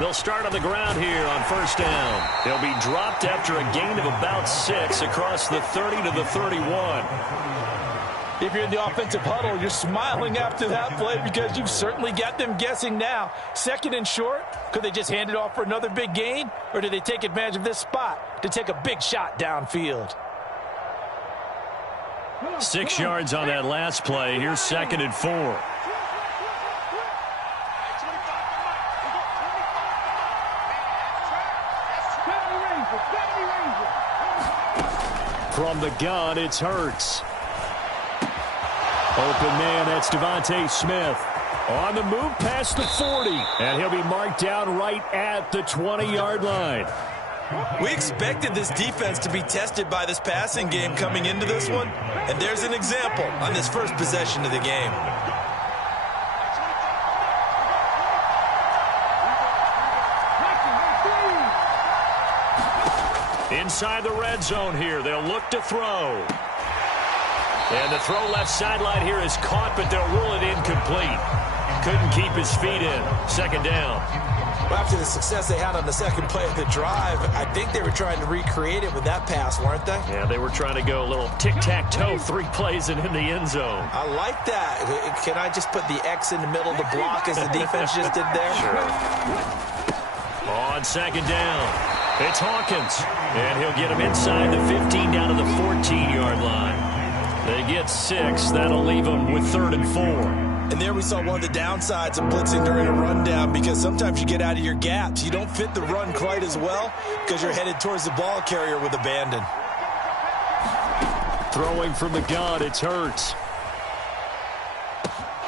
They'll start on the ground here on first down. They'll be dropped after a gain of about 6 across the 30 to the 31. If you're in the offensive huddle, you're smiling after that play because you've certainly got them guessing now. Second and short, could they just hand it off for another big gain? Or do they take advantage of this spot to take a big shot downfield? 6 yards on that last play. Here's 2nd and 4. From the gun, it's Hurts. Open man, that's Devontae Smith. On the move past the 40. And he'll be marked down right at the 20-yard line. We expected this defense to be tested by this passing game coming into this one. And there's an example on this first possession of the game. Inside the red zone here, they'll look to throw. And the throw left sideline here is caught, but they'll rule it incomplete. Couldn't keep his feet in. 2nd down. Well, after the success they had on the second play of the drive, I think they were trying to recreate it with that pass, weren't they? Yeah, they were trying to go a little tic-tac-toe, 3 plays and in the end zone. I like that. Can I just put the X in the middle to block as the defense just did there? Sure. On 2nd down, it's Hawkins. And he'll get him inside the 15 down to the 14-yard line. They get 6. That'll leave them with 3rd and 4. And there we saw one of the downsides of blitzing during a rundown, because sometimes you get out of your gaps. You don't fit the run quite as well because you're headed towards the ball carrier with abandon. Throwing from the gun, it's Hurts.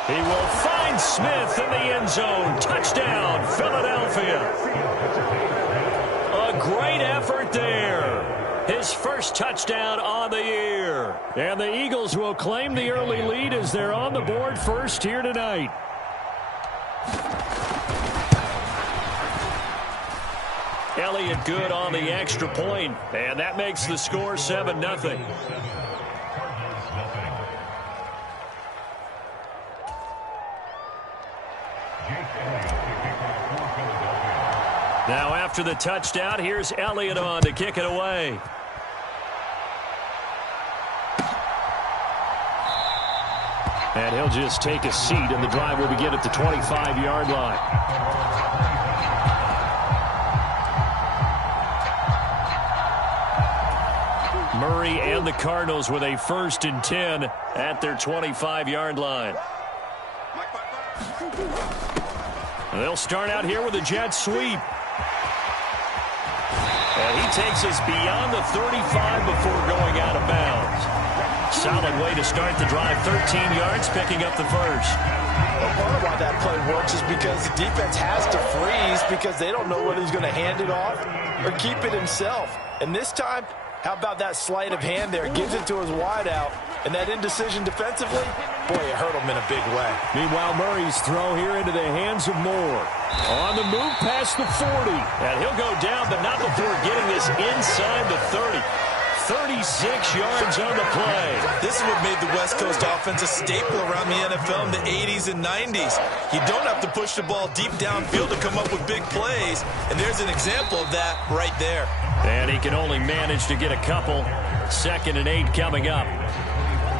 He will find Smith in the end zone. Touchdown, Philadelphia. A great effort there. His first touchdown on the year. And the Eagles will claim the early lead as they're on the board first here tonight. Elliott good on the extra point, and that makes the score 7-0. Now after the touchdown, here's Elliott on to kick it away. And he'll just take a seat, and the drive will begin at the 25-yard line. Murray and the Cardinals with a 1st and 10 at their 25-yard line. They'll start out here with a jet sweep. And he takes us beyond the 35 before going out of bounds. Solid way to start the drive. 13 yards, picking up the first. Well, part of why that play works is because the defense has to freeze because they don't know whether he's going to hand it off or keep it himself. And this time, how about that sleight of hand there? Gives it to his wideout. And that indecision defensively, boy, it hurt him in a big way. Meanwhile, Murray's throw here into the hands of Moore. On the move past the 40. And he'll go down, but not before getting this inside the 30. 36 yards on the play. This is what made the West Coast offense a staple around the NFL in the 80s and 90s. You don't have to push the ball deep downfield to come up with big plays, and there's an example of that right there. And he can only manage to get a couple. 2nd and 8 coming up.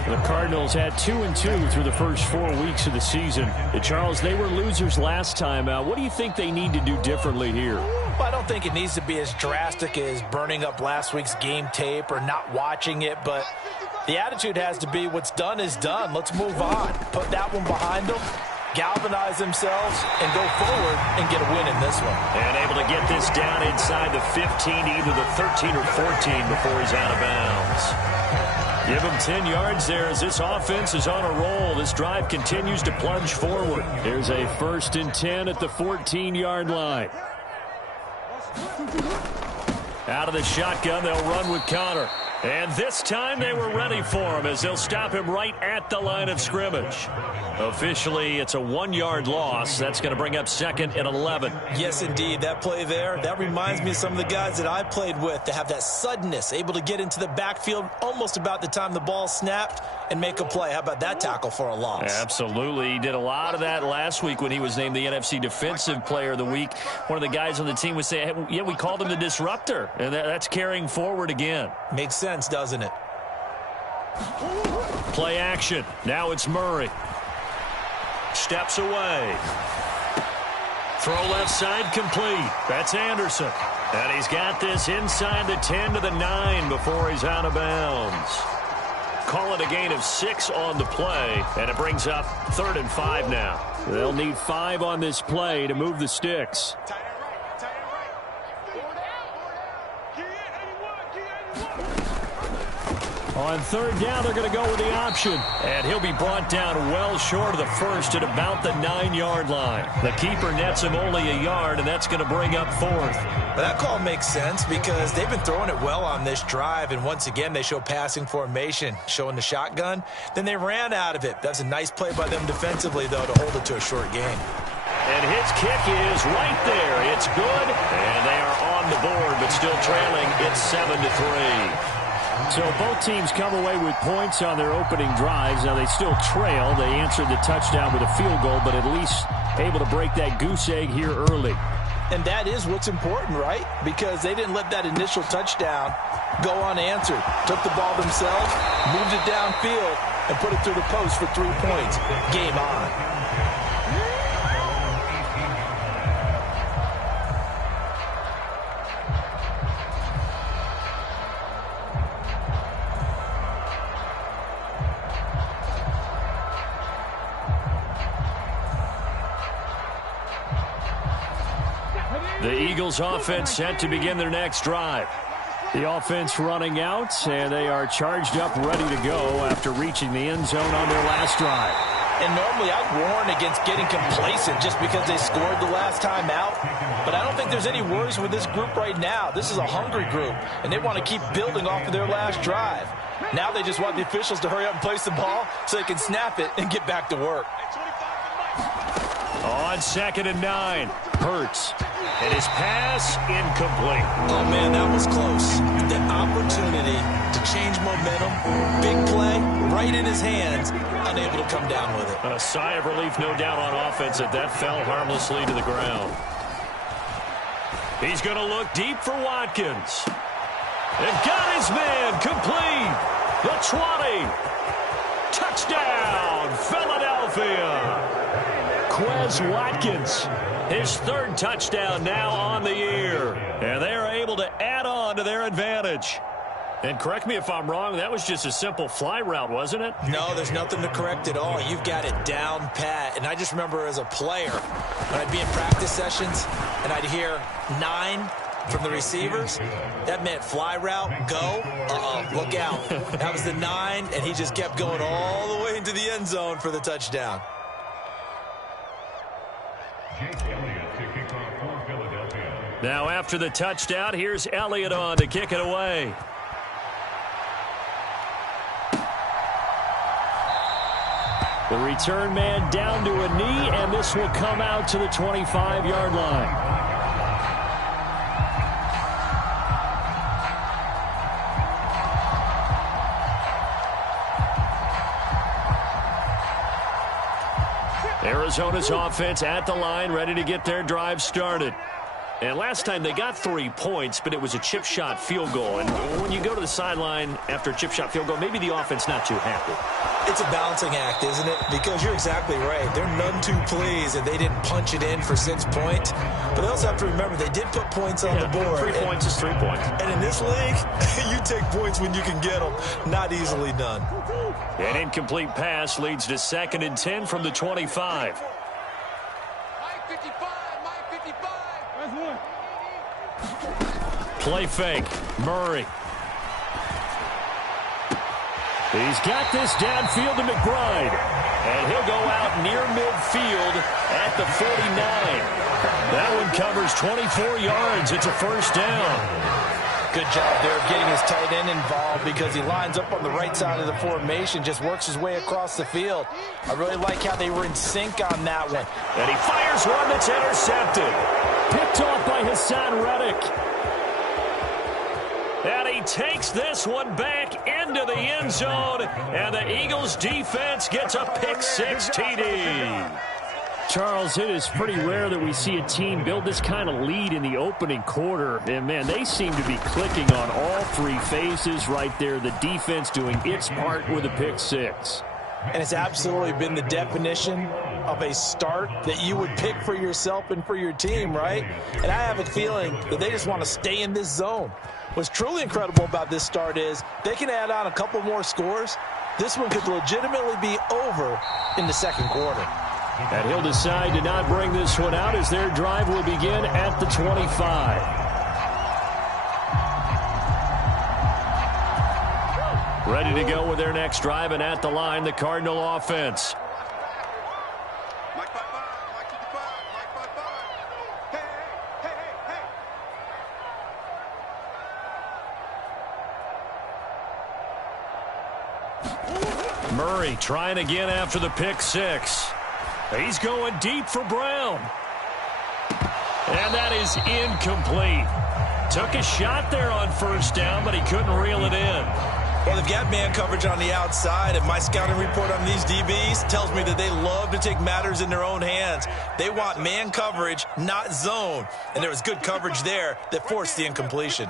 The Cardinals had 2-2 through the first 4 weeks of the season. Charles, they were losers last time out. What do you think they need to do differently here? Well, I don't think it needs to be as drastic as burning up last week's game tape or not watching it, but the attitude has to be what's done is done. Let's move on. Put that one behind them, galvanize themselves, and go forward and get a win in this one. And able to get this down inside the 15, either the 13 or 14 before he's out of bounds. Give him 10 yards there as this offense is on a roll. This drive continues to plunge forward. Here's a 1st and 10 at the 14-yard line. Out of the shotgun, they'll run with Connor. And this time they were ready for him as they'll stop him right at the line of scrimmage. Officially, it's a 1-yard loss. That's going to bring up 2nd and 11. Yes, indeed. That play there, that reminds me of some of the guys that I played with to have that suddenness, able to get into the backfield almost about the time the ball snapped and make a play. How about that tackle for a loss? Absolutely. He did a lot of that last week when he was named the NFC Defensive Player of the Week. One of the guys on the team would say, hey, yeah, we called him the disruptor. And that's carrying forward again. Makes sense, doesn't it? Play action. Now it's Murray. Steps away. Throw left side complete. That's Anderson. And he's got this inside the 10 to the 9 before he's out of bounds. Call it a gain of 6 on the play, and it brings up 3rd and 5 now. They'll need 5 on this play to move the sticks. On 3rd down, they're going to go with the option. And he'll be brought down well short of the first at about the 9-yard line. The keeper nets him only a yard, and that's going to bring up 4th. But that call makes sense because they've been throwing it well on this drive, and once again, they show passing formation, showing the shotgun. Then they ran out of it. That's a nice play by them defensively, though, to hold it to a short game. And his kick is right there. It's good, and they are on the board, but still trailing. It's 7-3. So both teams come away with points on their opening drives. Now they still trail. They answered the touchdown with a field goal, but at least able to break that goose egg here early. And that is what's important, right? Because they didn't let that initial touchdown go unanswered. Took the ball themselves, moved it downfield, and put it through the post for 3 points. Game on. The Eagles offense set to begin their next drive. The offense running out, and they are charged up, ready to go after reaching the end zone on their last drive. And normally I'd warn against getting complacent just because they scored the last time out. But I don't think there's any worries with this group right now. This is a hungry group, and they want to keep building off of their last drive. Now they just want the officials to hurry up and place the ball so they can snap it and get back to work. On 2nd and 9, Hurts. And his pass incomplete. Oh, man, that was close. The opportunity to change momentum, big play, right in his hands, unable to come down with it. A sigh of relief, no doubt, on offense that fell harmlessly to the ground. He's going to look deep for Watkins. They've got his man complete. The 20. Touchdown, Philadelphia. Quez Watkins, his 3rd touchdown now on the year. And they are able to add on to their advantage. And correct me if I'm wrong, that was just a simple fly route, wasn't it? No, there's nothing to correct at all. You've got it down pat. And I just remember as a player, when I'd be in practice sessions and I'd hear 9 from the receivers, that meant fly route, go, look out. That was the 9, and he just kept going all the way into the end zone for the touchdown. Now after the touchdown, here's Elliott on to kick it away. The return man down to a knee, and this will come out to the 25-yard line. Arizona's offense at the line, ready to get their drive started. And last time they got 3 points, but it was a chip shot field goal. And when you go to the sideline after a chip shot field goal, maybe the offense not too happy. It's a balancing act, isn't it? Because you're exactly right. They're none too pleased that they didn't punch it in for 6 points. But they also have to remember they did put points on the board. 3 points is 3 points. And in this league, you take points when you can get them. Not easily done. An incomplete pass leads to 2nd and 10 from the 25. Play fake. Murray. He's got this downfield to McBride. And he'll go out near midfield at the 49. That one covers 24 yards. It's a first down. Good job there of getting his tight end involved because he lines up on the right side of the formation, just works his way across the field. I really like how they were in sync on that one. And he fires one that's intercepted. Picked off by Hassan Reddick. And he takes this one back into the end zone. And the Eagles defense gets a pick-6 TD. Charles, it is pretty rare that we see a team build this kind of lead in the opening quarter. And, man, they seem to be clicking on all three phases right there. The defense doing its part with a pick-6. And it's absolutely been the definition of a start that you would pick for yourself and for your team, right? And I have a feeling that they just want to stay in this zone. What's truly incredible about this start is they can add on a couple more scores. This one could legitimately be over in the second quarter. And he'll decide to not bring this one out as their drive will begin at the 25. Ready to go with their next drive, and at the line, the Cardinal offense. Murray trying again after the pick-6. He's going deep for Brown. And that is incomplete. Took a shot there on first down, but he couldn't reel it in. Well, they've got man coverage on the outside, and my scouting report on these DBs tells me that they love to take matters in their own hands. They want man coverage, not zone. And there was good coverage there that forced the incompletion.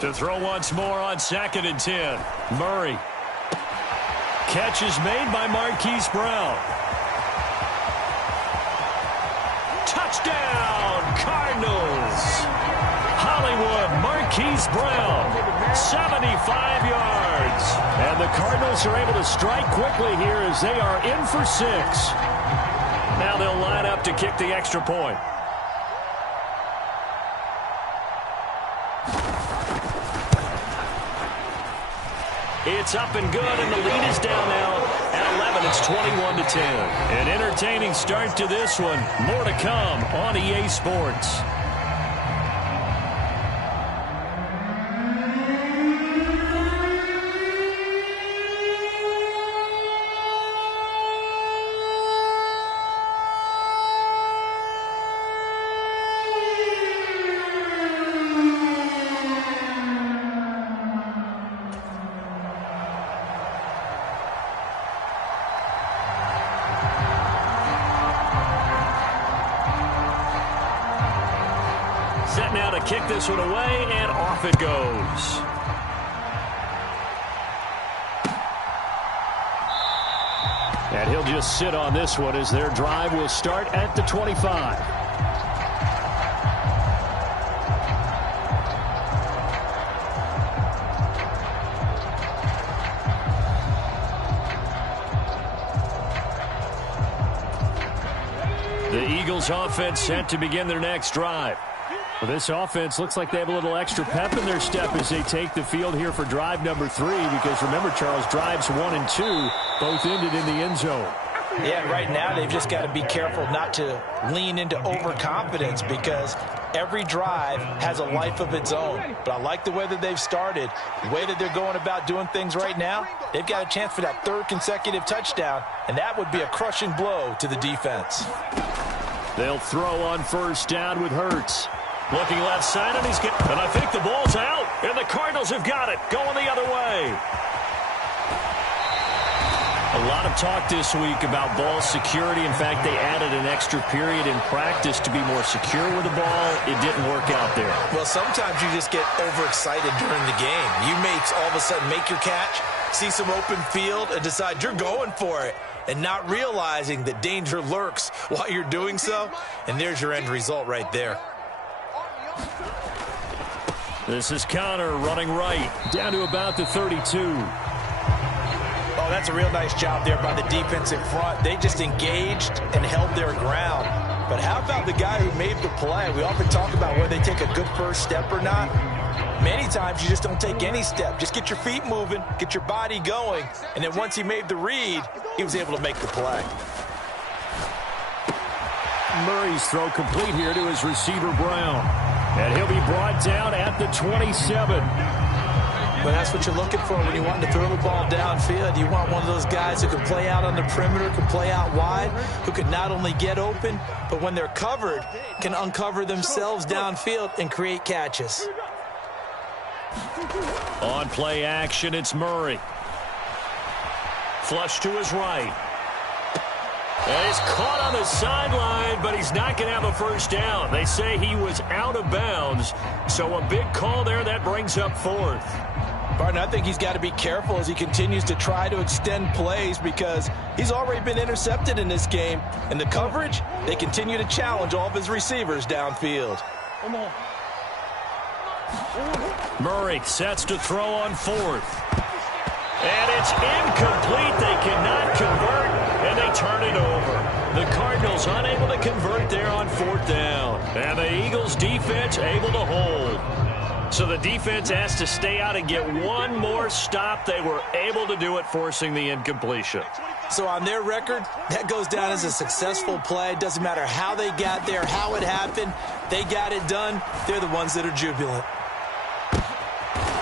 To throw once more on 2nd and 10. Murray. Catch is made by Marquise Brown. Touchdown, Cardinals. Hollywood, Marquise Brown, 75 yards. And the Cardinals are able to strike quickly here as they are in for 6. Now they'll line up to kick the extra point. It's up and good, and the lead is down now at 11. It's 21-10. An entertaining start to this one. More to come on EA Sports. Set now to kick this one away, and off it goes. And he'll just sit on this one as their drive will start at the 25. The Eagles offense set to begin their next drive. Well, this offense looks like they have a little extra pep in their step as they take the field here for drive number 3, because remember, Charles, drives 1 and 2 both ended in the end zone. Yeah, right now they've just got to be careful not to lean into overconfidence, because every drive has a life of its own. But I like the way that they've started, the way that they're going about doing things right now. They've got a chance for that 3rd consecutive touchdown, and that would be a crushing blow to the defense. They'll throw on first down with Hurts. Looking left side, and and I think the ball's out, and the Cardinals have got it, going the other way. A lot of talk this week about ball security. In fact, they added an extra period in practice to be more secure with the ball. It didn't work out there. Well, sometimes you just get overexcited during the game. You may all of a sudden make your catch, see some open field, and decide you're going for it, and not realizing that danger lurks while you're doing so. And there's your end result right there. This is Connor running right, down to about the 32. Oh, that's a real nice job there by the defense in front. They just engaged and held their ground. But how about the guy who made the play? We often talk about whether they take a good first step or not. Many times you just don't take any step. Just get your feet moving, get your body going, and then once he made the read, he was able to make the play. Murray's throw complete here to his receiver, Brown. And he'll be brought down at the 27. but that's what you're looking for when you want to throw the ball downfield. You want one of those guys who can play out on the perimeter, can play out wide, who can not only get open, but when they're covered, can uncover themselves downfield and create catches. On play action, it's Murray. Flush to his right. And he's caught on the sideline, but he's not going to have a first down. They say he was out of bounds, so a big call there that brings up fourth. Barton, I think he's got to be careful as he continues to try to extend plays because he's already been intercepted in this game. And the coverage, they continue to challenge all of his receivers downfield. Murray sets to throw on fourth. And it's incomplete. They cannot convert, and they turn it over. The Cardinals unable to convert there on fourth down. And the Eagles defense able to hold. So the defense has to stay out and get one more stop. They were able to do it, forcing the incompletion. So on their record, that goes down as a successful play. It doesn't matter how they got there, how it happened. They got it done. They're the ones that are jubilant.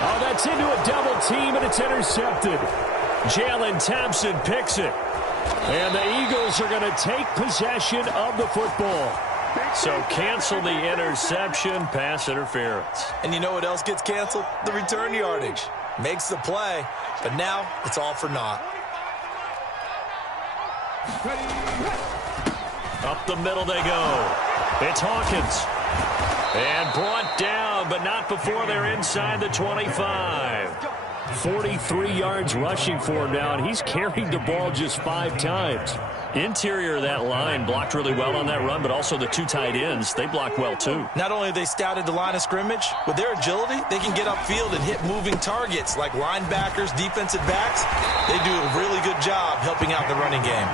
Oh, that's into a double team, and it's intercepted. Jalen Thompson picks it. And the Eagles are going to take possession of the football. So cancel the interception, pass interference. And you know what else gets canceled? The return yardage. Makes the play, but now it's all for naught. Up the middle they go. It's Hawkins. And brought down, but not before they're inside the 25. 43 yards rushing for him now, and he's carried the ball just 5 times. Interior of that line blocked really well on that run, but also the 2 tight ends, they blocked well too. Not only have they scouted the line of scrimmage, with their agility, they can get upfield and hit moving targets like linebackers, defensive backs. They do a really good job helping out the running game.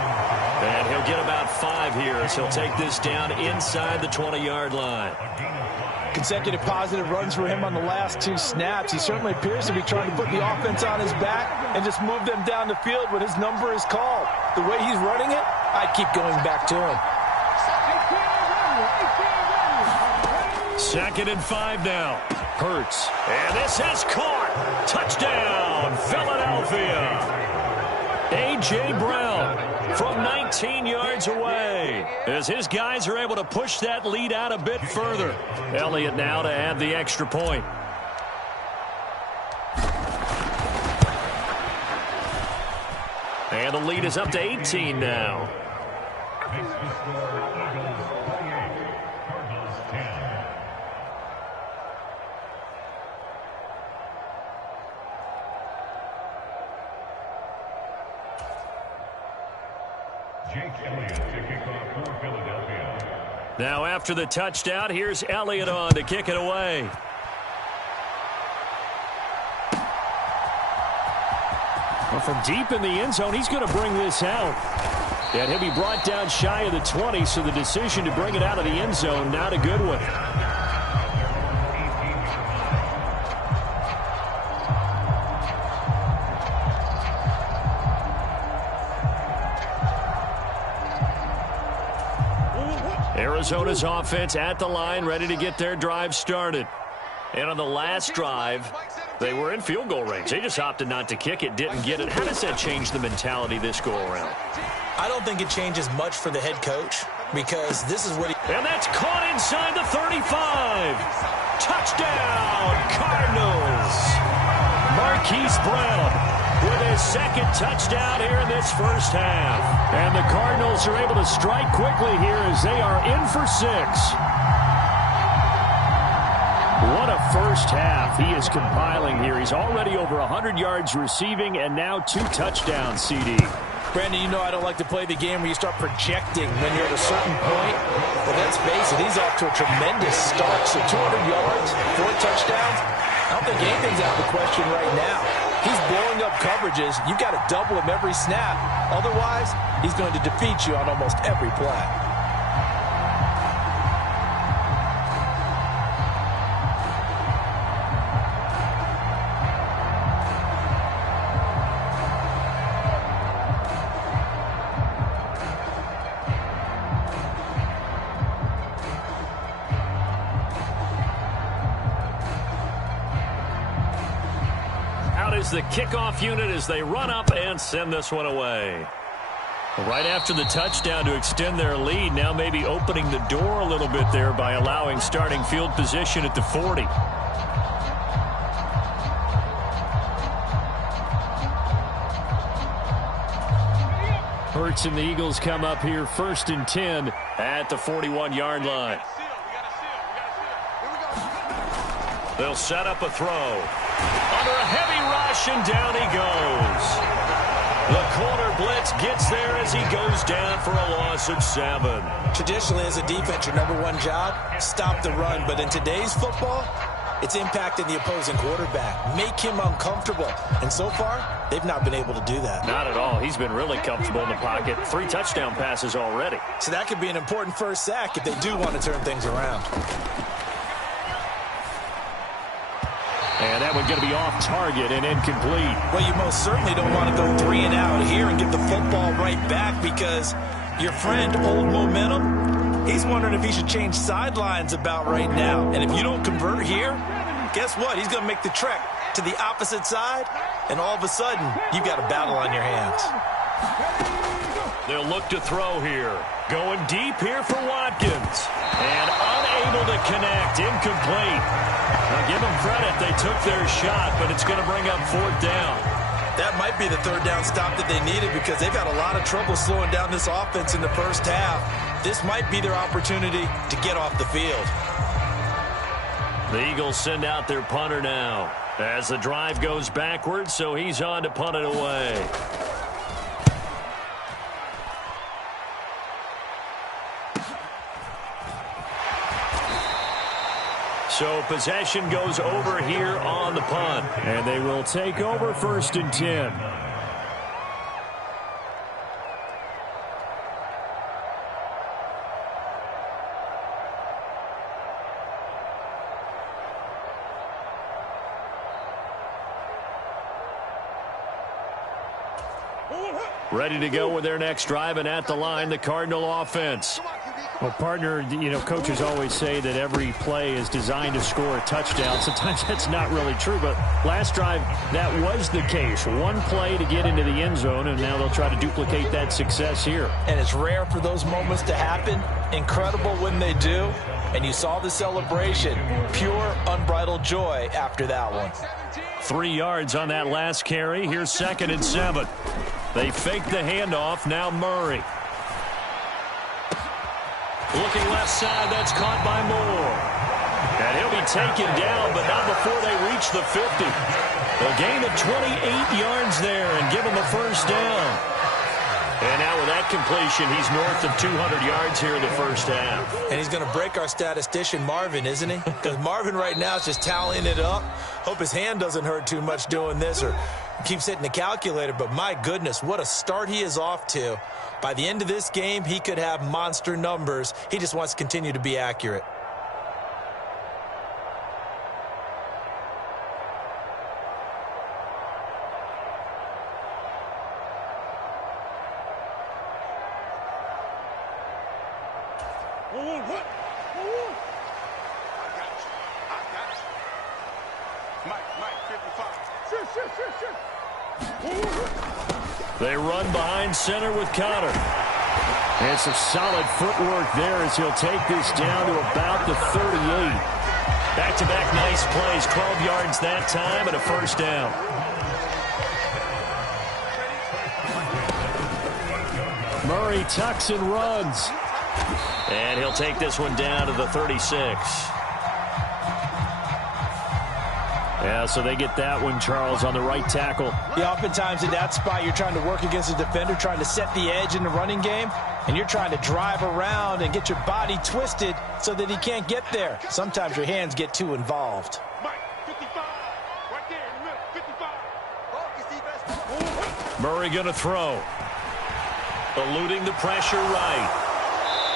And he'll get about 5 here as he'll take this down inside the 20-yard line. Consecutive positive runs for him on the last 2 snaps. He certainly appears to be trying to put the offense on his back and just move them down the field when his number is called. The way he's running it, I keep going back to him. 2nd and 5 now. Hurts. And this is caught. Touchdown, Philadelphia. A.J. Brown from 19 yards away as his guys are able to push that lead out a bit further. Elliott now to add the extra point. And the lead is up to 18 now. Now after the touchdown, here's Elliott on to kick it away. Well, from deep in the end zone, he's going to bring this out. And he'll be brought down shy of the 20, so the decision to bring it out of the end zone, not a good one. Arizona's offense at the line, ready to get their drive started. And on the last drive, they were in field goal range. They just opted not to kick it, didn't get it. How does that change the mentality this go-around? I don't think it changes much for the head coach because this is what he... And that's caught inside the 35. Touchdown, Cardinals. Marquise Brown with his 2nd touchdown here in this first half. And the Cardinals are able to strike quickly here as they are in for 6. What a first half he is compiling here. He's already over 100 yards receiving and now 2 touchdowns, CD. Brandon, you know I don't like to play the game where you start projecting when you're at a certain point. But let's face it, he's off to a tremendous start. So 200 yards, 4 touchdowns. I don't think anything's out of the question right now. He's blowing up coverages. You've got to double him every snap. Otherwise, he's going to defeat you on almost every play. is the kickoff unit as they run up and send this one away. Right after the touchdown to extend their lead, now maybe opening the door a little bit there by allowing starting field position at the 40. Hurts and the Eagles come up here 1st and 10 at the 41-yard line. They'll set up a throw. Under a heavy rush, and down he goes. The corner blitz gets there as he goes down for a loss of 7. Traditionally, as a defense, your #1 job, stop the run. But in today's football, it's impacting the opposing quarterback. Make him uncomfortable. And so far, they've not been able to do that. Not at all. He's been really comfortable in the pocket. 3 touchdown passes already. So that could be an important first sack if they do want to turn things around. And that one going to be off target and incomplete. Well, you most certainly don't want to go 3 and out here and get the football right back, because your friend, Old Momentum, he's wondering if he should change sidelines about right now. And if you don't convert here, guess what? He's going to make the trek to the opposite side, and all of a sudden, you've got a battle on your hands. They'll look to throw here. Going deep here for Watkins. And unable to connect. Incomplete. Now give them credit. They took their shot, but it's going to bring up 4th down. That might be the 3rd down stop that they needed, because they've got a lot of trouble slowing down this offense in the first half. This might be their opportunity to get off the field. The Eagles send out their punter now as the drive goes backwards, so he's on to punt it away. So possession goes over here on the punt, and they will take over 1st and 10. Ready to go with their next drive, and at the line, the Cardinal offense. Well, partner, coaches always say that every play is designed to score a touchdown. Sometimes that's not really true, but last drive, that was the case. One play to get into the end zone, and now they'll try to duplicate that success here. And it's rare for those moments to happen. Incredible when they do. And you saw the celebration. Pure, unbridled joy after that one. 3 yards on that last carry. Here's 2nd and 7. They fake the handoff. Now Murray. Looking left side, that's caught by Moore. And he'll be taken down, but not before they reach the 50. A gain of 28 yards there and give him a 1st down. And now with that completion, he's north of 200 yards here in the first half. And he's going to break our statistician, Marvin, isn't he? Because Marvin right now is just tallying it up. Hope his hand doesn't hurt too much doing this or keeps hitting the calculator. But my goodness, what a start he is off to. By the end of this game, he could have monster numbers. He just wants to continue to be accurate. They run behind center with Connor. And some solid footwork there as he'll take this down to about the 38. Back-to-back nice plays, 12 yards that time and a 1st down. Murray tucks and runs. And he'll take this one down to the 36. Yeah, so they get that one, Charles, on the right tackle. Yeah, oftentimes in that spot, you're trying to work against a defender, trying to set the edge in the running game, and you're trying to drive around and get your body twisted so that he can't get there. Sometimes your hands get too involved. Murray going to throw. Eluding the pressure right.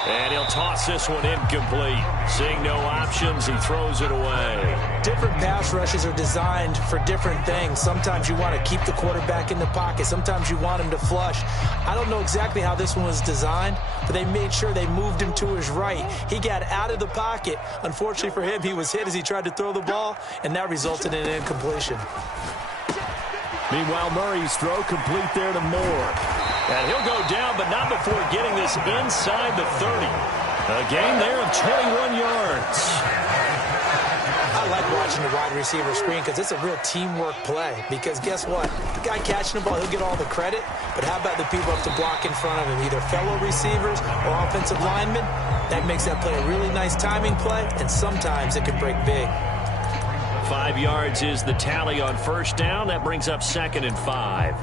And he'll toss this one incomplete. Seeing no options, he throws it away. Different pass rushes are designed for different things. Sometimes you want to keep the quarterback in the pocket. Sometimes you want him to flush. I don't know exactly how this one was designed, but they made sure they moved him to his right. He got out of the pocket. Unfortunately for him, he was hit as he tried to throw the ball, and that resulted in an incompletion. Meanwhile, Murray's throw complete there to Moore. And he'll go down, but not before getting this inside the 30. A gain there of 21 yards. I like watching the wide receiver screen because it's a real teamwork play. Because guess what? The guy catching the ball, he'll get all the credit. But how about the people up to block in front of him, either fellow receivers or offensive linemen? That makes that play a really nice timing play, and sometimes it can break big. 5 yards is the tally on first down. That brings up 2nd and 5.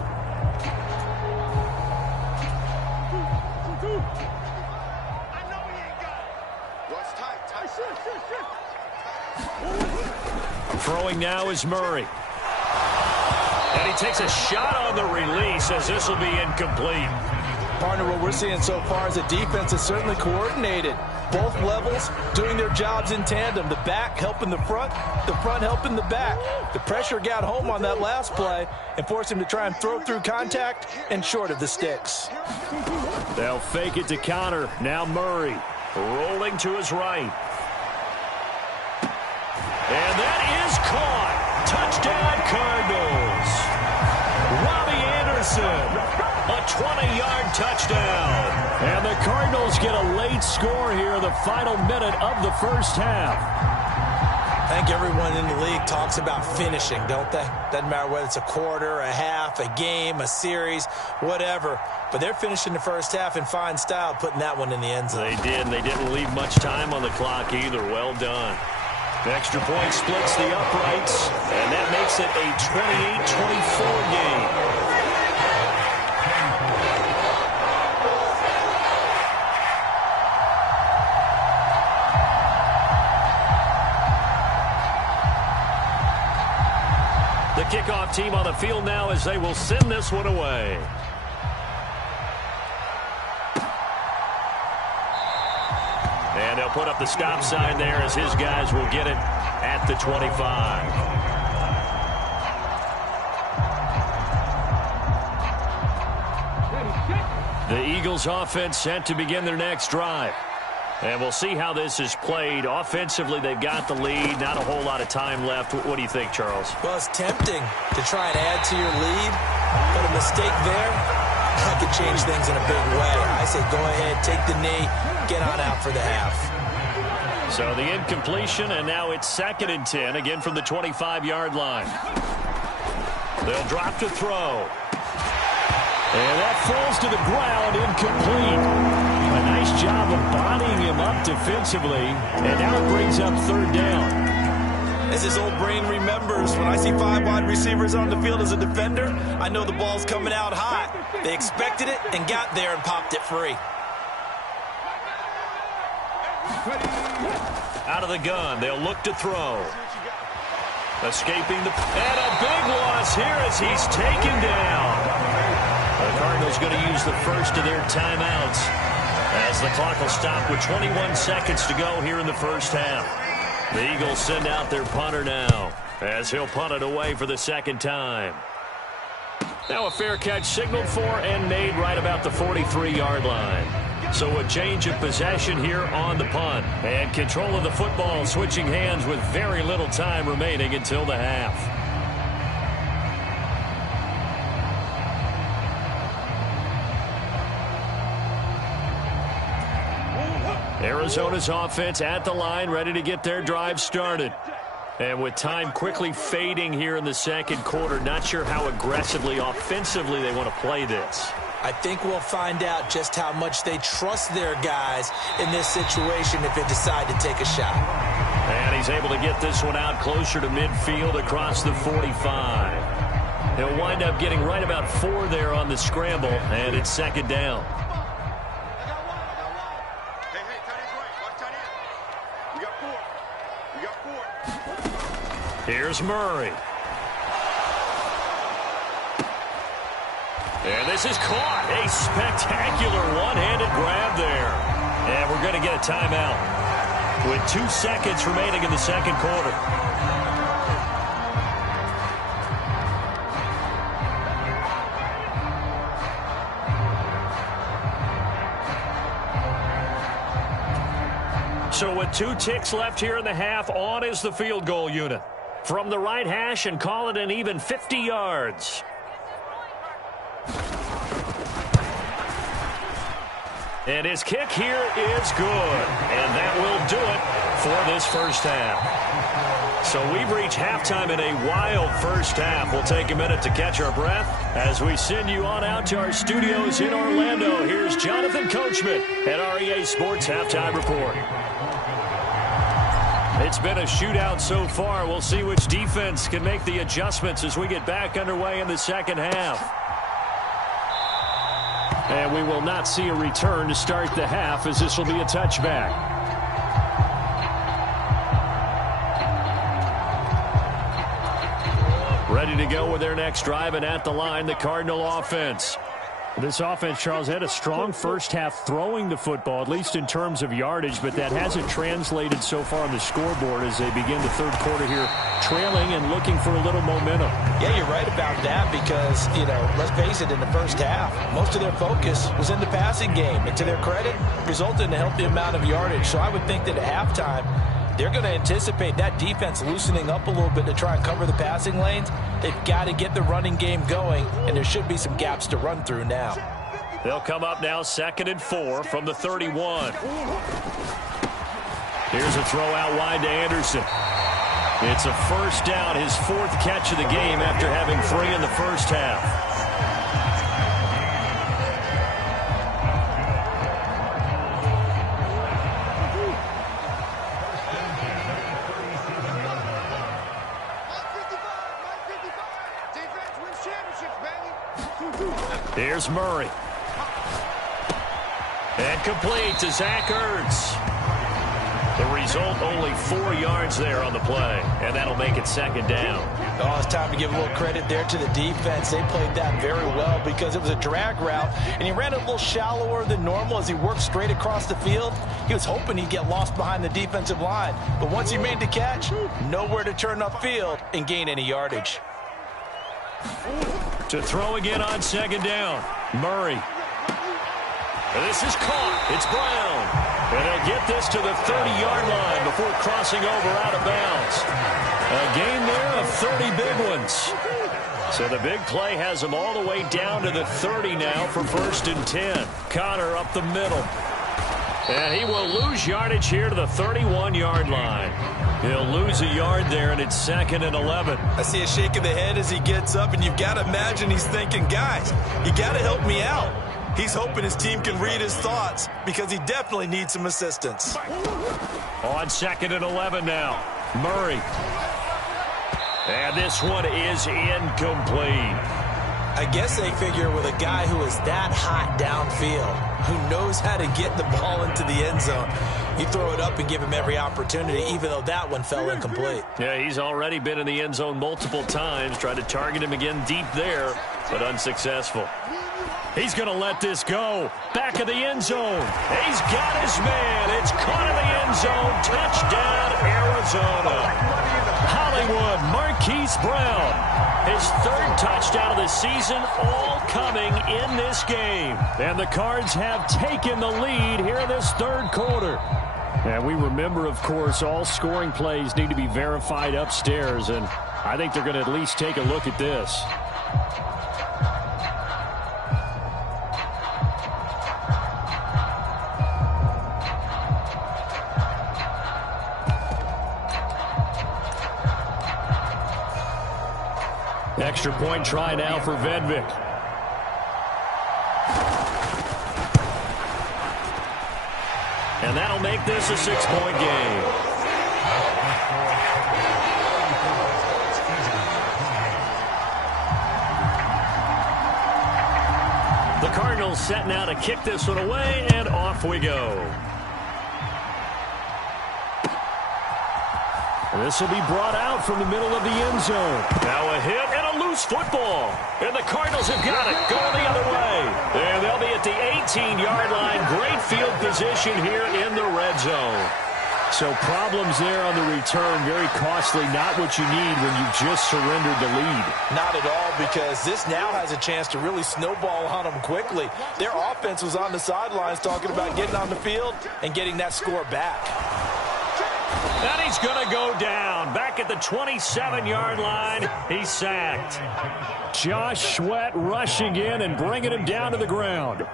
Throwing now is Murray. And he takes a shot on the release as this will be incomplete. Partner, what we're seeing so far is the defense is certainly coordinated. Both levels doing their jobs in tandem. The back helping the front helping the back. The pressure got home on that last play and forced him to try and throw through contact and short of the sticks. They'll fake it to counter. Now Murray rolling to his right. And that is caught. Touchdown, Cardinals. Robbie Anderson, a 20-yard touchdown. And the Cardinals get a late score here in the final minute of the first half. I think everyone in the league talks about finishing, don't they? Doesn't matter whether it's a quarter, a half, a game, a series, whatever. But they're finishing the first half in fine style, putting that one in the end zone. They did, and they didn't leave much time on the clock either. Well done. The extra point splits the uprights, and that makes it a 28-24 game. The kickoff team on the field now as they will send this one away. And they'll put up the stop sign there as his guys will get it at the 25. The Eagles offense set to begin their next drive. And we'll see how this is played. Offensively, they've got the lead. Not a whole lot of time left. What do you think, Charles? Well, it's tempting to try and add to your lead, but a mistake there, that could change things in a big way. I say go ahead, take the knee, get on out for the half. So the incompletion, and now it's 2nd and 10, again from the 25-yard line. They'll drop to throw. And that falls to the ground, incomplete. A nice job of bodying him up defensively, and now it brings up 3rd down. As his old brain remembers, when I see 5 wide receivers on the field as a defender, I know the ball's coming out hot. They expected it and got there and popped it free. Out of the gun, they'll look to throw. Escaping the... And a big loss here as he's taken down. The Cardinals going to use the first of their timeouts as the clock will stop with 21 seconds to go here in the first half. The Eagles send out their punter now as he'll punt it away for the 2nd time. Now a fair catch signaled for and made right about the 43-yard line. So a change of possession here on the punt. And control of the football switching hands with very little time remaining until the half. Arizona's offense at the line, ready to get their drive started. And with time quickly fading here in the 2nd quarter, not sure how aggressively, offensively they want to play this. I think we'll find out just how much they trust their guys in this situation if they decide to take a shot. And he's able to get this one out closer to midfield across the 45. He'll wind up getting right about 4 there on the scramble, and it's 2nd down. Here's Murray. And this is caught. A spectacular one-handed grab there. And we're going to get a timeout with 2 seconds remaining in the 2nd quarter. So with 2 ticks left here in the half, on is the field goal unit. From the right hash and call it an even 50 yards. And his kick here is good. And that will do it for this first half. So we've reached halftime in a wild first half. We'll take a minute to catch our breath as we send you on out to our studios in Orlando. Here's Jonathan Coachman at REA Sports Halftime Report. It's been a shootout so far. We'll see which defense can make the adjustments as we get back underway in the second half. And we will not see a return to start the half, as this will be a touchback. Ready to go with their next drive, and at the line, the Cardinal offense. This offense, Charles, had a strong first half throwing the football, at least in terms of yardage, but that hasn't translated so far on the scoreboard as they begin the third quarter here, trailing and looking for a little momentum. Yeah, you're right about that because, let's face it, in the first half, most of their focus was in the passing game. And to their credit, resulted in a healthy amount of yardage. So I would think that at halftime, they're going to anticipate that defense loosening up a little bit to try and cover the passing lanes. They've got to get the running game going, and there should be some gaps to run through now. They'll come up now 2nd and 4 from the 31. Here's a throw out wide to Anderson. It's a first down, his 4th catch of the game after having 3 in the first half. Here's Murray. And complete to Zach Ertz. The result, only 4 yards there on the play. And that'll make it 2nd down. Oh, it's time to give a little credit there to the defense. They played that very well because it was a drag route, and he ran a little shallower than normal as he worked straight across the field. He was hoping he'd get lost behind the defensive line. But once he made the catch, nowhere to turn upfield and gain any yardage. To throw again on 2nd down. Murray. And this is caught. It's Brown. And they'll get this to the 30-yard line before crossing over out of bounds. A gain there of 30 big ones. So the big play has them all the way down to the 30 now for 1st and 10. Connor up the middle. And he will lose yardage here to the 31-yard line. He'll lose a yard there, and it's 2nd and 11. I see a shake of the head as he gets up, and you've got to imagine he's thinking, guys, you got to help me out. He's hoping his team can read his thoughts because he definitely needs some assistance. On 2nd and 11 now. Murray. And this one is incomplete. I guess they figure with a guy who is that hot downfield, who knows how to get the ball into the end zone, you throw it up and give him every opportunity, even though that one fell incomplete. Yeah, he's already been in the end zone multiple times. Tried to target him again deep there, but unsuccessful. He's going to let this go. Back of the end zone. He's got his man. It's caught in the end zone. Touchdown, Arizona. Hollywood, Marquise Brown. His 3rd touchdown of the season, all coming in this game. And the Cards have taken the lead here in this 3rd quarter. And we remember, of course, all scoring plays need to be verified upstairs. And I think they're going to at least take a look at this. Extra point try now for Vedvik. And that'll make this a 6-point game. The Cardinals set now to kick this one away, and off we go. This will be brought out from the middle of the end zone. Now a hit and a loose football. And the Cardinals have got it. Going the other way. And they'll be at the 18-yard line. Great field position here in the red zone. So problems there on the return. Very costly. Not what you need when you've just surrendered the lead. Not at all, because this now has a chance to really snowball on them quickly. Their offense was on the sidelines talking about getting on the field and getting that score back. And he's going to go down. Back at the 27-yard line, he's sacked. Josh Sweat rushing in and bringing him down to the ground.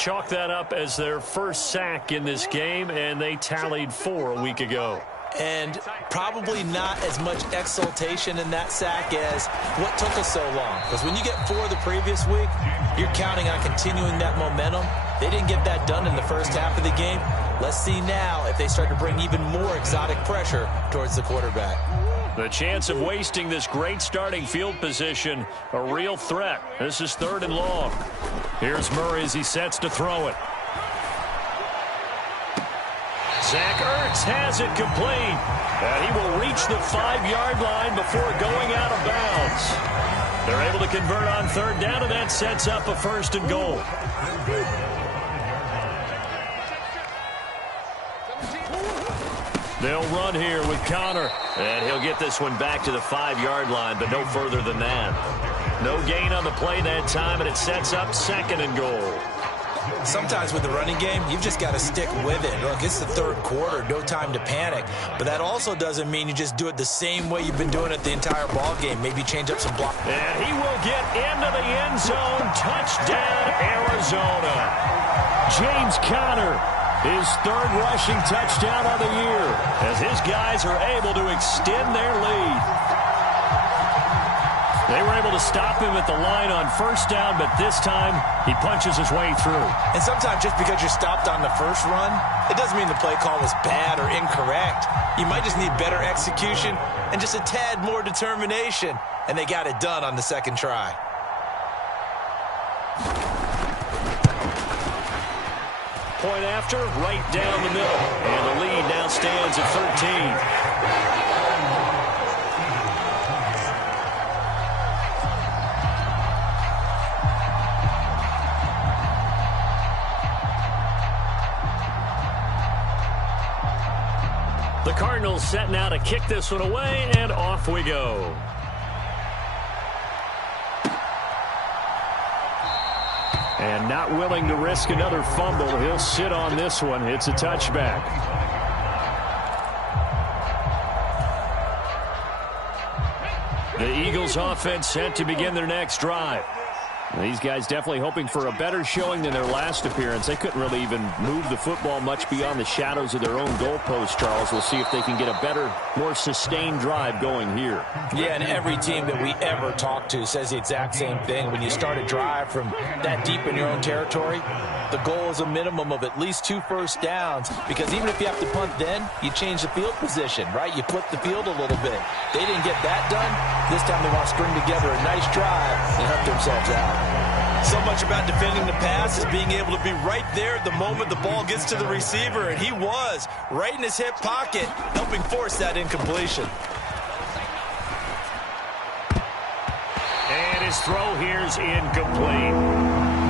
chalk that up as their first sack in this game, and they tallied 4 a week ago. And probably not as much exultation in that sack as what took us so long. Because when you get 4 the previous week, you're counting on continuing that momentum. They didn't get that done in the first half of the game. Let's see now if they start to bring even more exotic pressure towards the quarterback. The chance of wasting this great starting field position, a real threat. This is 3rd and long. Here's Murray as he sets to throw it. Zach Ertz has it complete. And he will reach the 5-yard line before going out of bounds. They're able to convert on 3rd down, and that sets up a 1st and goal. They'll run here with Connor. And he'll get this one back to the 5-yard line, but no further than that. No gain on the play that time, and it sets up 2nd and goal. Sometimes with the running game, you've just got to stick with it. Look, it's the 3rd quarter, no time to panic. But that also doesn't mean you just do it the same way you've been doing it the entire ball game. Maybe change up some block. And he will get into the end zone. Touchdown, Arizona. James Conner, his 3rd rushing touchdown of the year, as his guys are able to extend their lead. They were able to stop him at the line on 1st down, but this time he punches his way through. And sometimes just because you're stopped on the first run, it doesn't mean the play call was bad or incorrect. You might just need better execution and just a tad more determination, and they got it done on the 2nd try. Point after, right down the middle. And the lead now stands at 13. The Cardinals setting out to kick this one away, and off we go. And not willing to risk another fumble. He'll sit on this one. It's a touchback. The Eagles offense set to begin their next drive. These guys definitely hoping for a better showing than their last appearance. They couldn't really even move the football much beyond the shadows of their own goalpost, Charles. We'll see if they can get a better, more sustained drive going here. Yeah, and every team that we ever talk to says the exact same thing. When you start a drive from that deep in your own territory, the goal is a minimum of at least 2 first downs, because even if you have to punt then, you change the field position, right? You flip the field a little bit. They didn't get that done. This time they want to string together a nice drive and help themselves out. So much about defending the pass is being able to be right there at the moment the ball gets to the receiver, and he was right in his hip pocket, helping force that incompletion. And his throw here's incomplete.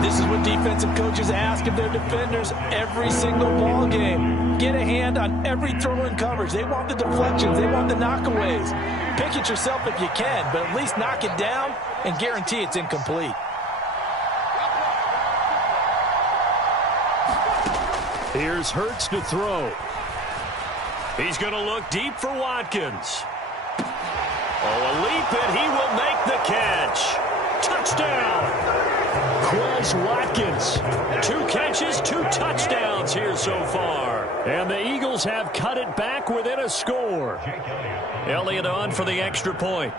This is what defensive coaches ask of their defenders every single ball game. Get a hand on every throw in coverage. They want the deflections. They want the knockaways. Pick it yourself if you can, but at least knock it down and guarantee it's incomplete. Here's Hurts to throw. He's going to look deep for Watkins. Oh, a leap, and he will make the catch. Touchdown. Quez Watkins. 2 catches, 2 touchdowns here so far. And the Eagles have cut it back within a score. Elliott on for the extra point.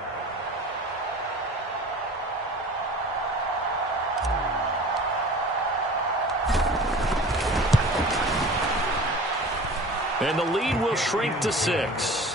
And the lead will shrink to 6.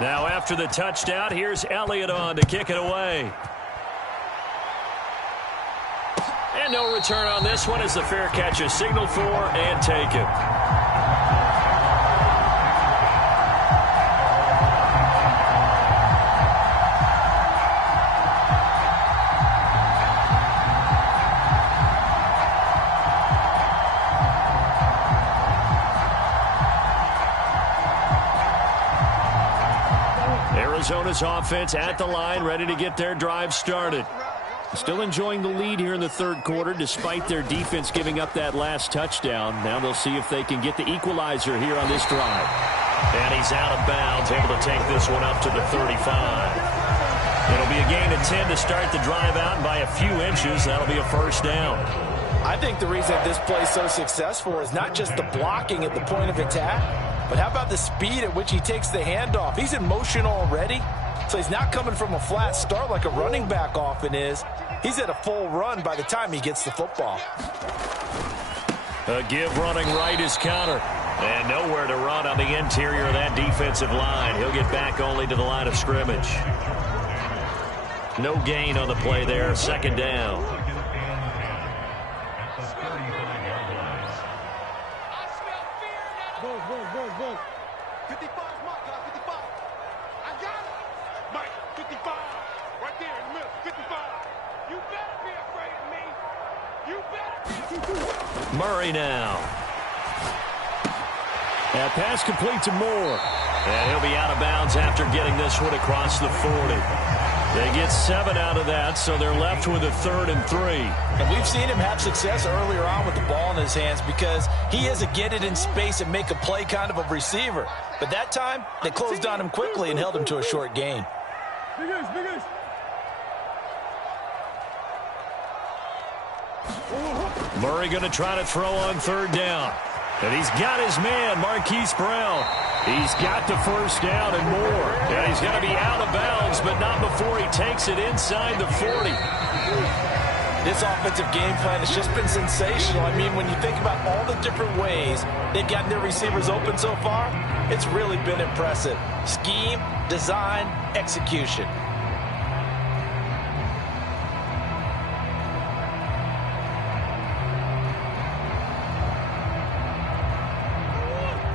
Now after the touchdown, here's Elliott on to kick it away. And no return on this one as the fair catch is signaled for and taken. Arizona's offense at the line, ready to get their drive started. Still enjoying the lead here in the third quarter, despite their defense giving up that last touchdown. Now they'll see if they can get the equalizer here on this drive. And he's out of bounds, able to take this one up to the 35. It'll be a gain of 10 to start the drive out, and by a few inches, that'll be a first down. I think the reason that this play is so successful is not just the blocking at the point of attack, but how about the speed at which he takes the handoff? He's in motion already, so he's not coming from a flat start like a running back often is. He's at a full run by the time he gets the football. A give running right is counter. And nowhere to run on the interior of that defensive line. He'll get back only to the line of scrimmage. No gain on the play there. Second down. Murray now. That pass complete to Moore. And he'll be out of bounds after getting this one across the 40. They get 7 out of that, so they're left with a 3rd and 3. And we've seen him have success earlier on with the ball in his hands because he is a get it in space and make a play kind of a receiver. But that time, they closed on him quickly and held him to a short gain. Murray going to try to throw on 3rd down. And he's got his man, Marquise Brown. He's got the first down and more. And he's going to be out of bounds, but not before he takes it inside the 40. This offensive game plan has just been sensational. I mean, when you think about all the different ways they've gotten their receivers open so far, it's really been impressive. Scheme, design, execution.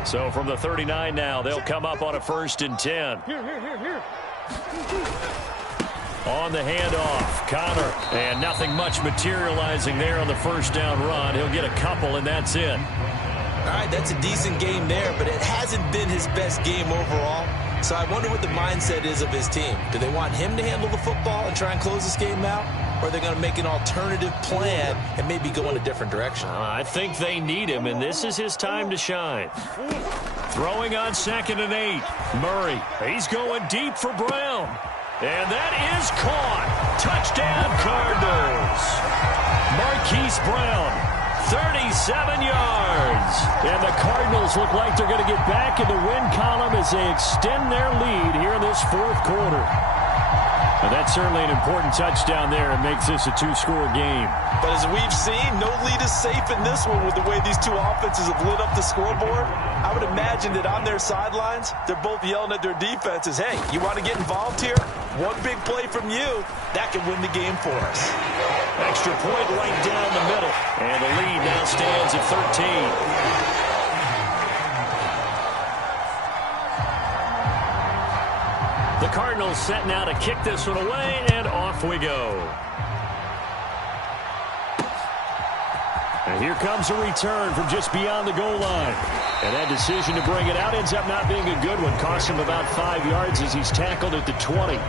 So from the 39 now, they'll come up on a 1st and 10. Here. On the handoff, Connor. And nothing much materializing there on the first down run. He'll get a couple, and that's it. All right, that's a decent game there, but it hasn't been his best game overall. So I wonder what the mindset is of his team. Do they want him to handle the football and try and close this game out? Or are they going to make an alternative plan and maybe go in a different direction? I think they need him, and this is his time to shine. Throwing on 2nd and 8. Murray, he's going deep for Brown. And that is caught. Touchdown, Cardinals. Marquise Brown, 37 yards. And the Cardinals look like they're going to get back in the win column as they extend their lead here in this 4th quarter. Well, that's certainly an important touchdown there and makes this a 2-score game. But as we've seen, no lead is safe in this one with the way these two offenses have lit up the scoreboard. I would imagine that on their sidelines, they're both yelling at their defenses, hey, you want to get involved here? One big play from you, that can win the game for us. Extra point right down the middle. And the lead now stands at 13. The Cardinals set now to kick this one away, and off we go. And here comes a return from just beyond the goal line. And that decision to bring it out ends up not being a good one. Costs him about 5 yards as he's tackled at the 20.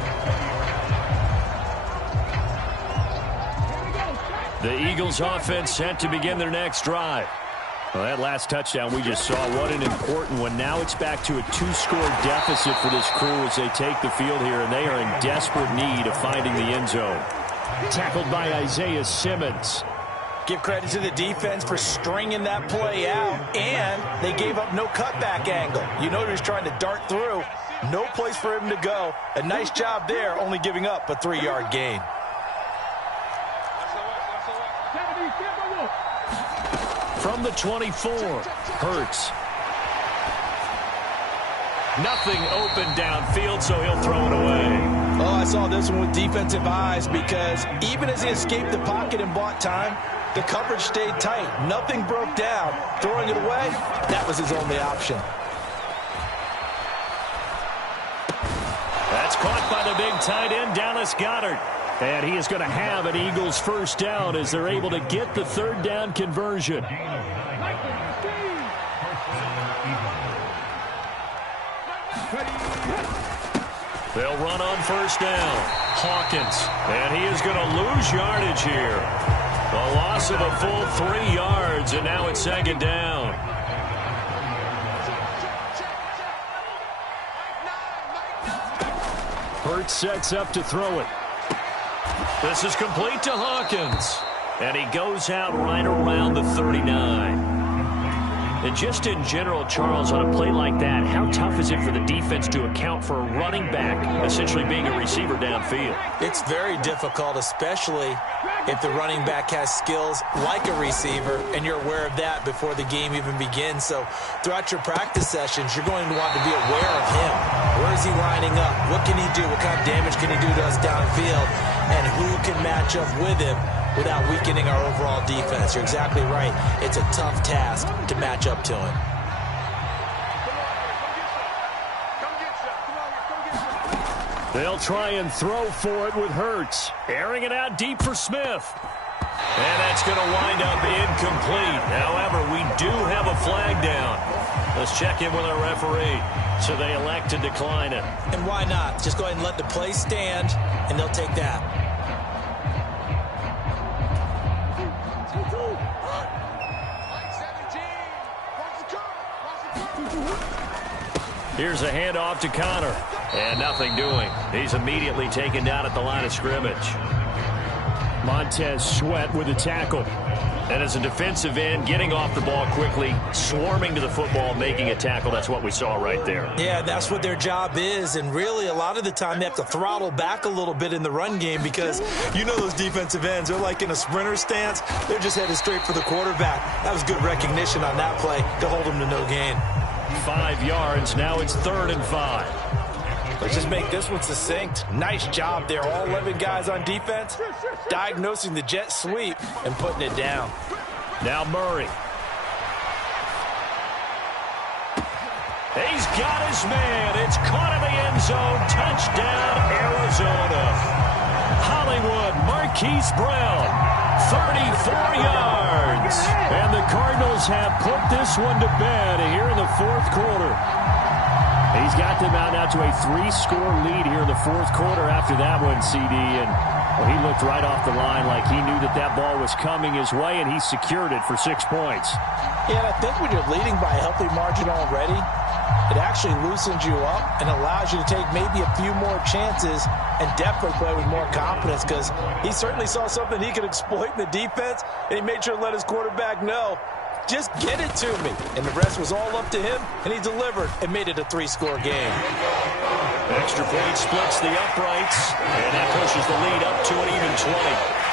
The Eagles offense set to begin their next drive. Well, that last touchdown we just saw, what an important one. Now it's back to a 2-score deficit for this crew as they take the field here, and they are in desperate need of finding the end zone. Tackled by Isaiah Simmons. Give credit to the defense for stringing that play out, and they gave up no cutback angle. You know he was trying to dart through. No place for him to go. A nice job there, only giving up a 3-yard gain. From the 24, Hurts. Nothing open downfield, so he'll throw it away. Oh, I saw this one with defensive eyes because even as he escaped the pocket and bought time, the coverage stayed tight. Nothing broke down. Throwing it away, that was his only option. That's caught by the big tight end, Dallas Goedert. And he is going to have an Eagles first down as they're able to get the 3rd down conversion. They'll run on first down. Hawkins. And he is going to lose yardage here. A loss of a full 3 yards, and now it's second down. Hurts sets up to throw it. This is complete to Hawkins. And he goes out right around the 39. And just in general, Charles, on a play like that, how tough is it for the defense to account for a running back essentially being a receiver downfield? It's very difficult, especially if the running back has skills like a receiver, and you're aware of that before the game even begins. So throughout your practice sessions, you're going to want to be aware of him. Where is he lining up? What can he do? What kind of damage can he do to us downfield? And who can match up with him without weakening our overall defense? You're exactly right. It's a tough task to match up to him. They'll try and throw for it with Hurts. Airing it out deep for Smith. And that's going to wind up incomplete. However, we do have a flag down. Let's check in with our referee. So they elect to decline it. And why not? Just go ahead and let the play stand, and they'll take that. Here's a handoff to Connor. And nothing doing. He's immediately taken down at the line of scrimmage. Montez Sweat with a tackle. And as a defensive end, getting off the ball quickly, swarming to the football, making a tackle. That's what we saw right there. Yeah, that's what their job is. And really, a lot of the time, they have to throttle back a little bit in the run game because you know those defensive ends, they're like in a sprinter stance. They're just headed straight for the quarterback. That was good recognition on that play to hold them to no gain. 5 yards. Now it's 3rd and 5. Let's just make this one succinct. Nice job there. All 11 guys on defense diagnosing the jet sweep and putting it down. Now Murray. He's got his man. It's caught in the end zone. Touchdown, Arizona. Hollywood Marquise Brown, 34 yards. And the Cardinals have put this one to bed here in the 4th quarter. He's got them out now to a 3-score lead here in the 4th quarter after that one, CD. And well, he looked right off the line like he knew that that ball was coming his way, and he secured it for 6 points. Yeah, and I think when you're leading by a healthy margin already, it actually loosens you up and allows you to take maybe a few more chances and definitely play with more confidence because he certainly saw something he could exploit in the defense, and he made sure to let his quarterback know, just get it to me. And the rest was all up to him, and he delivered and made it a 3-score game. Extra point splits the uprights, and that pushes the lead up to an even 20.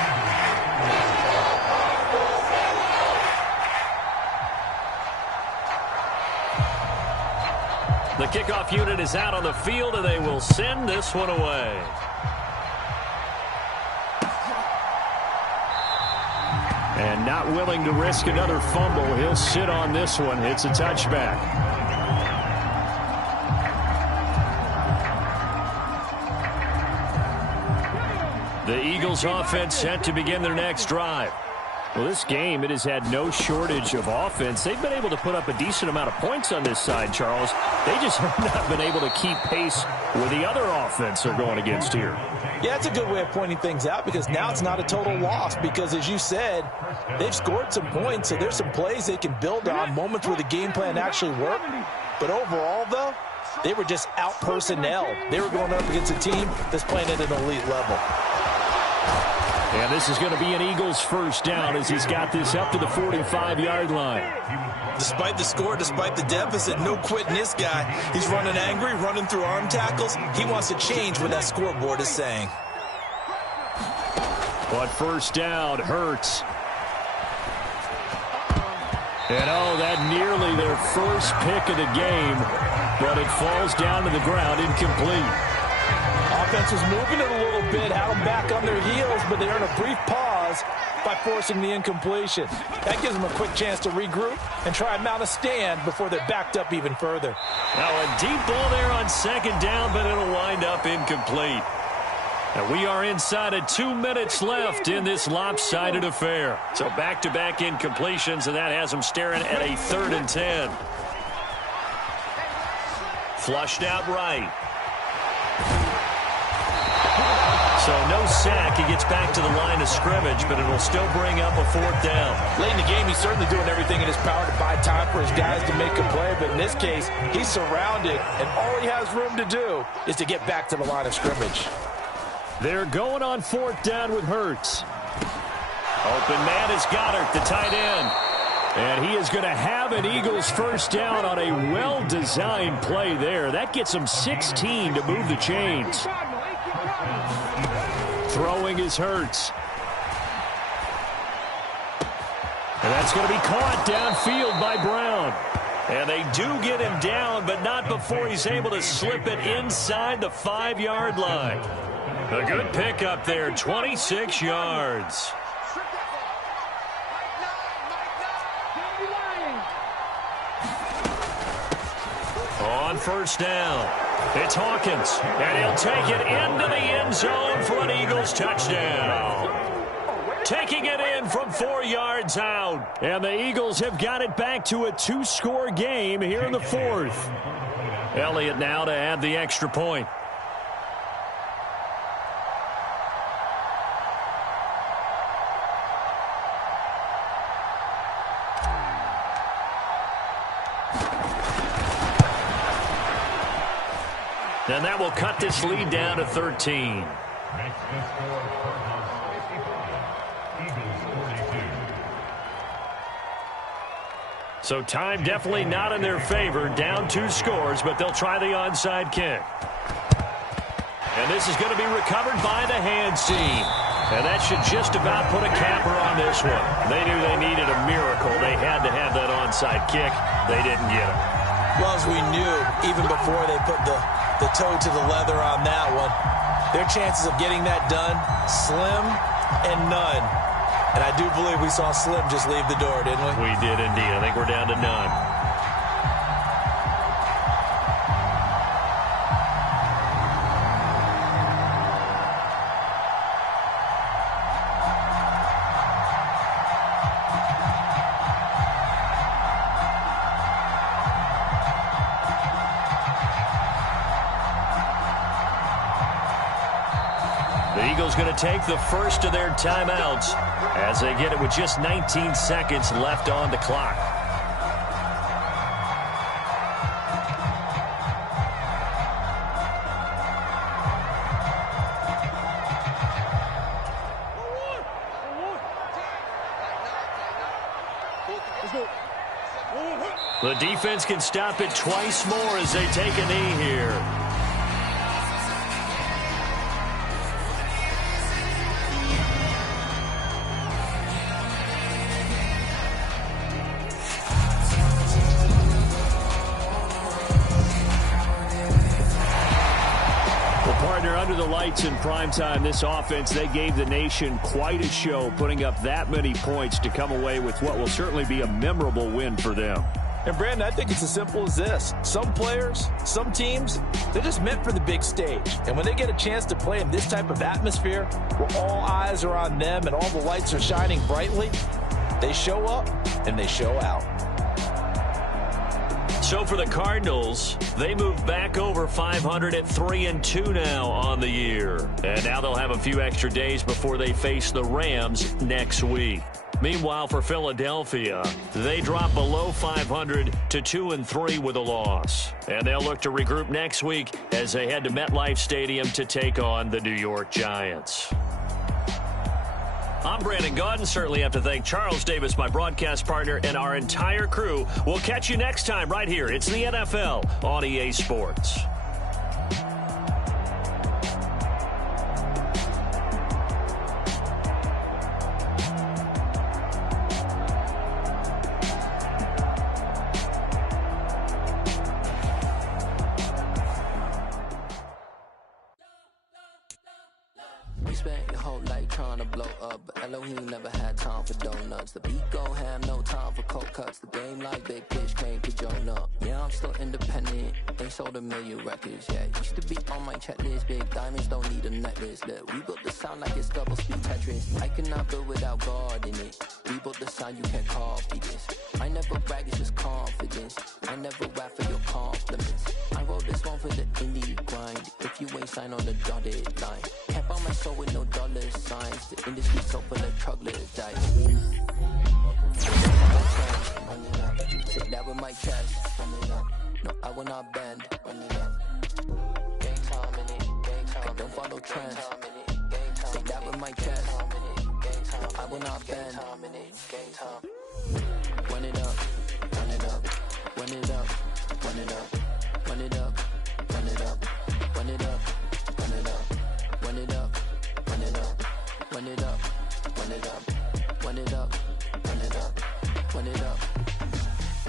The kickoff unit is out on the field, and they will send this one away. And not willing to risk another fumble, he'll sit on this one. It's a touchback. The Eagles offense set to begin their next drive. Well, this game, it has had no shortage of offense. They've been able to put up a decent amount of points on this side, Charles. They just have not been able to keep pace with the other offense they're going against here. Yeah, it's a good way of pointing things out because now it's not a total loss because, as you said, they've scored some points, so there's some plays they can build on, moments where the game plan actually worked. But overall, though, they were just out-personnelled. They were going up against a team that's playing at an elite level. And this is going to be an Eagles first down as he's got this up to the 45-yard line. Despite the score, despite the deficit, no quitting this guy. He's running angry, running through arm tackles. He wants to change what that scoreboard is saying. But first down, Hurts. And oh, that nearly their first pick of the game, but it falls down to the ground incomplete. Offense was moving it a little bit, had them back on their heels, but they earned a brief pause by forcing the incompletion. That gives them a quick chance to regroup and try and mount a stand before they're backed up even further. Now a deep ball there on second down, but it'll wind up incomplete. And we are inside of 2 minutes left in this lopsided affair. So back-to-back incompletions, and that has them staring at a 3rd and 10. Flushed out right. So no sack. He gets back to the line of scrimmage, but it'll still bring up a 4th down. Late in the game, he's certainly doing everything in his power to buy time for his guys to make a play. But in this case, he's surrounded, and all he has room to do is to get back to the line of scrimmage. They're going on 4th down with Hurts. Open man is Goddard, the tight end. And he is going to have an Eagles 1st down on a well-designed play there. That gets him 16 to move the chains. Throwing is Hurts. And that's going to be caught downfield by Brown. And they do get him down, but not before he's able to slip it inside the 5-yard line. A good pickup there, 26 yards. On 1st down, it's Hawkins, and he'll take it into the end zone for an Eagles touchdown. Taking it in from 4 yards out, and the Eagles have got it back to a 2-score game here in the 4th. Elliott now to add the extra point. And that will cut this lead down to 13. So time definitely not in their favor. Down 2 scores, but they'll try the onside kick. And this is going to be recovered by the hands team. And that should just about put a capper on this one. They knew they needed a miracle. They had to have that onside kick. They didn't get it. Well, as we knew, even before they put the toe to the leather on that one, their chances of getting that done, slim and none. And I do believe we saw Slim just leave the door, didn't we? We did indeed. I think we're down to none. The Eagles going to take the first of their timeouts as they get it with just 19 seconds left on the clock. The defense can stop it twice more as they take a knee here. Under the lights in primetime, this offense, they gave the nation quite a show, putting up that many points to come away with what will certainly be a memorable win for them. And, Brandon, I think it's as simple as this. Some players, some teams, they're just meant for the big stage. And when they get a chance to play in this type of atmosphere where all eyes are on them and all the lights are shining brightly, they show up and they show out. So for the Cardinals, they move back over 500 at 3-2 now on the year. And now they'll have a few extra days before they face the Rams next week. Meanwhile, for Philadelphia, they drop below 500 to 2-3 with a loss. And they'll look to regroup next week as they head to MetLife Stadium to take on the New York Giants. I'm Brandon Gaudin. Certainly have to thank Charles Davis, my broadcast partner, and our entire crew. We'll catch you next time right here. It's the NFL on EA Sports. Spent your whole life trying to blow up, but Elohim never had time for donuts. The beat gon' have no time for cold cuts. The game like big pitch came to join up. Yeah, I'm still independent, ain't sold a million records yet. Used to be on my checklist, big diamonds don't need a necklace. Look, we built the sound like it's double speed Tetris. I cannot build without God in it. We built the sound, you can't copy this. I never brag, it's just confidence. I never rap for your compliments. I wrote this one for the indie grind. If you ain't signed on the dotted line, can't found my soul with no dollar signs. The industry so full of truckers dice. Say that with my chest. No, I will not bend. Gang time in it. I don't follow trends. Say that with my chest. No, I will not bend. Run it up, run it up, run it up, run it up, run it up, run it up, run it up, run it up, run it up, run it up, run it up, run it up, run it up, run it up, run it up.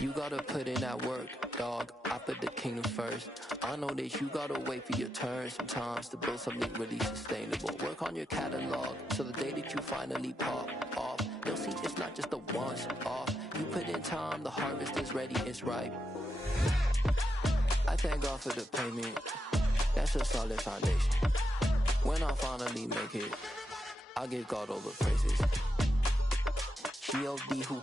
You gotta put in that work, dog. I put the kingdom first. I know that you gotta wait for your turn sometimes to build something really sustainable. Work on your catalog so the day that you finally pop off, you'll see it's not just a once off. You put in time, the harvest is ready, it's ripe. I thank God for the payment. That's a solid foundation. When I finally make it, I'll give God all the praises. G.O.D. who